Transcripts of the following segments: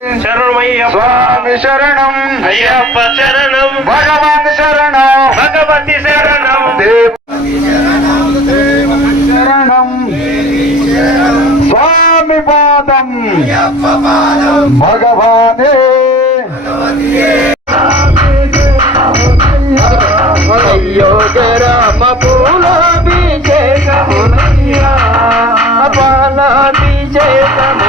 శరణమయ్యప్ప స్వామి శరణం అయ్యప్ప శరణం భగవాన్ శరణం భగవతి శరణం శరణం స్వామి పాదం భగవానే రామ పూలాభిషేకమునయ్యా పాలాభిషేకము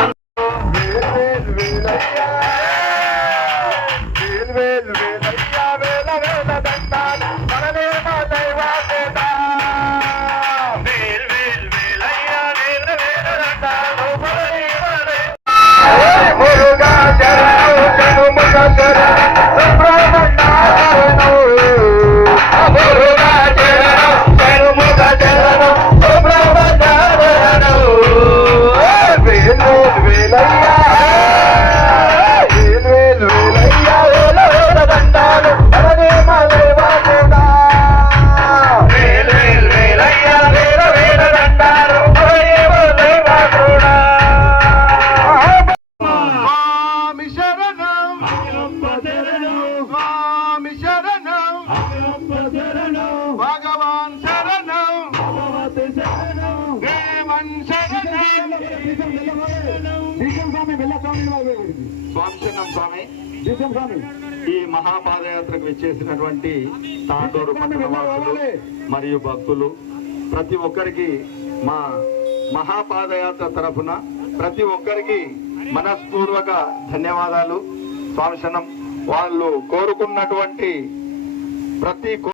భగవాన్ శరణం దేవన్ శరణం స్వామి ఈ మహాపాదయాత్రకు విచ్చేసినటువంటి తాండూరు పట్టణవాసులు మరియు భక్తులు ప్రతి ఒక్కరికి మా మహాపాదయాత్ర తరఫున ప్రతి ఒక్కరికి మనస్పూర్వక ధన్యవాదాలు. స్వామి శరణం. వాళ్ళు కోరుకున్నటువంటి ప్రతి